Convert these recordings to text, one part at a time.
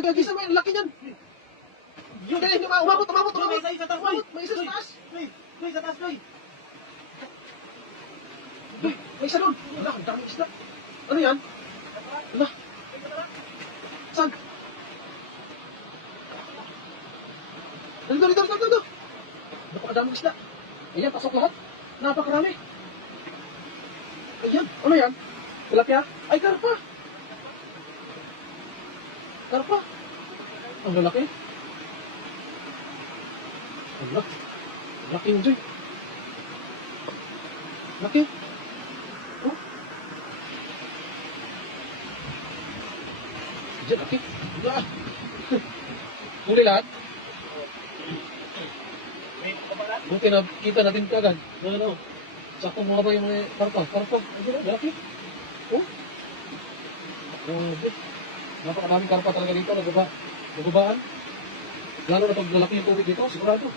Gagisa mo yung laki niyan. Yung kaya hindi umabot. May isa sa taas, Loy. May isa sa taas. Loy, sa taas, Loy. May isa doon. Wala, ang daming isda. Ano yan? Wala. Saan? Dito. Napakadaming isda. Ayan, pasok lahat. Napakarami. Ayan, ano yan? Tilapia? Ay, karpa. Karpa. Ang lalaki. Ang laki yung Joy. Laki. Oh. Diyan, laki. Ah. Huli lahat. Buti na kita natin kagad. Ano? Sakto mga ba yung mga karpa? Ayun, laki. Oh. Napakadaming karpa talaga dito. Nagubaan. Lalo na pag lalaki yung tubig dito, sigurado.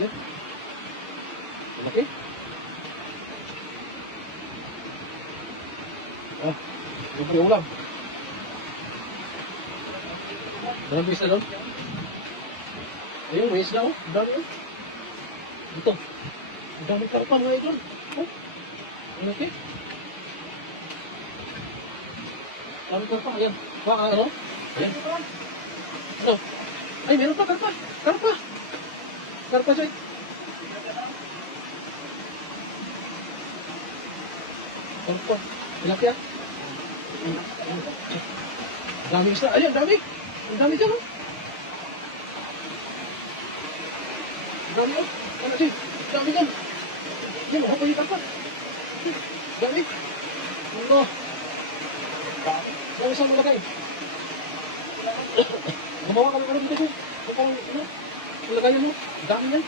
Yan. Malaki. Yung may ulam. Maraming isda doon. Ayun, may isda, oh. Ang dami, oh. Ito. Ang daming karpa, mga idol. Oh. Ang laki. Daming karpa, ayan. Ano? Ayan. Ano? Ay, meron pa, karpa. Karpa, Joy. Karpa. Tilapia. Ang dami isda. Ayun, ang dami. Ang dami dyan, oh. Ang dami, oh. Ano, Joy? Ang dami dyan. Yan, mahapay yung karpa. Ang dami. Ano? Ang isang malagay. Gumawa kami dito, Joy. Ano? Malagayan mo. Ang dami yan.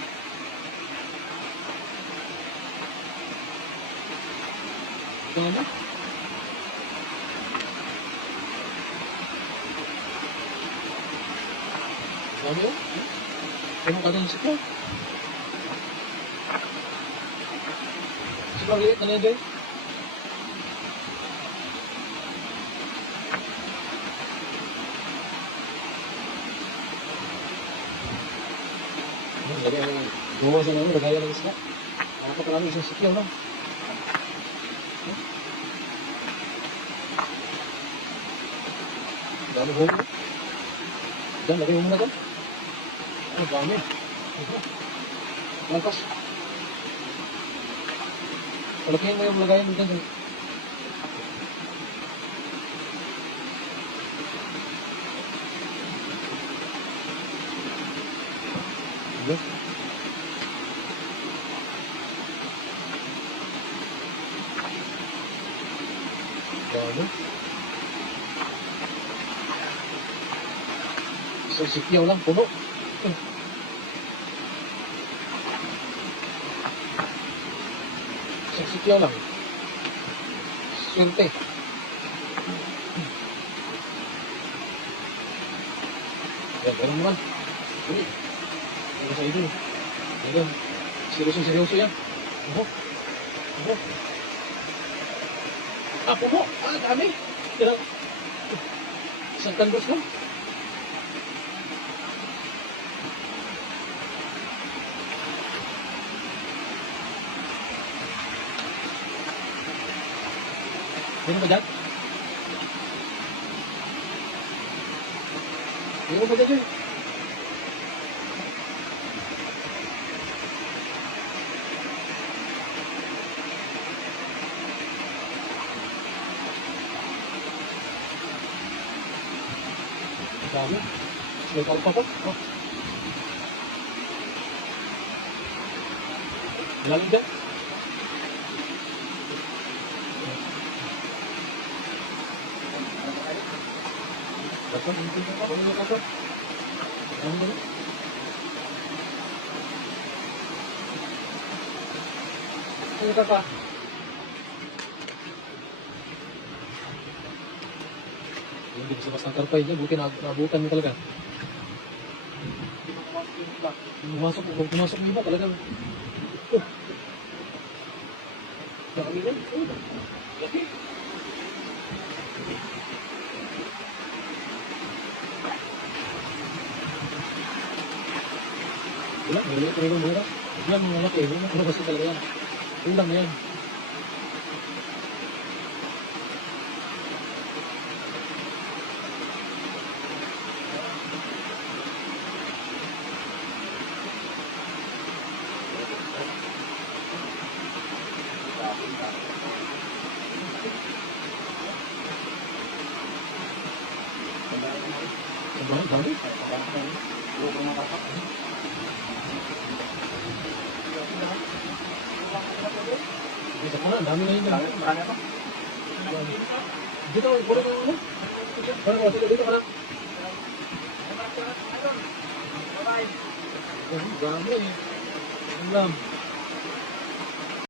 Ito naman. Dami yun. Anong kagawin sa ito? Sobrang liit na yan, Joy. Lagay ang gumawa sa namin, lagayan ng isla. Napakarami isang sikyaw lang. Dami huli. Diyan, lagay mo muna dyan. Dami. Langkas. Palakihin mo yung lagayan mo dyan. Dami. Isang sikyaw lang, puno. Isang sikyaw lang. Swerte. Yan, ganun naman. Uli. Ano sa idol? Yan. Seryoso yan. Puno. Puno. Dami. Yan. Isang kandos lang. Meron ba dyan? Meron ba dyan, Joy? Dami. May kalpa pa. Lalim dyan. Dapat hindi ka pa. Ano ka pa? Ano ba? Ano ka pa? Hindi ko sabas ng karpay dyan. Buti nabutan mo talaga. Pumasok mo iba talaga. Dami yan. Laki. Wala, maliit rin yung bukas. Yan, mga laki. Yung mga kasi talaga yan. Ulang yan. Ang dami. Isa pa na, ang dami na yun. Marami ako. Dito, puro ka ano? Parang sige, dito ka lang. Bye-bye. Oh, dami eh. Ang lam.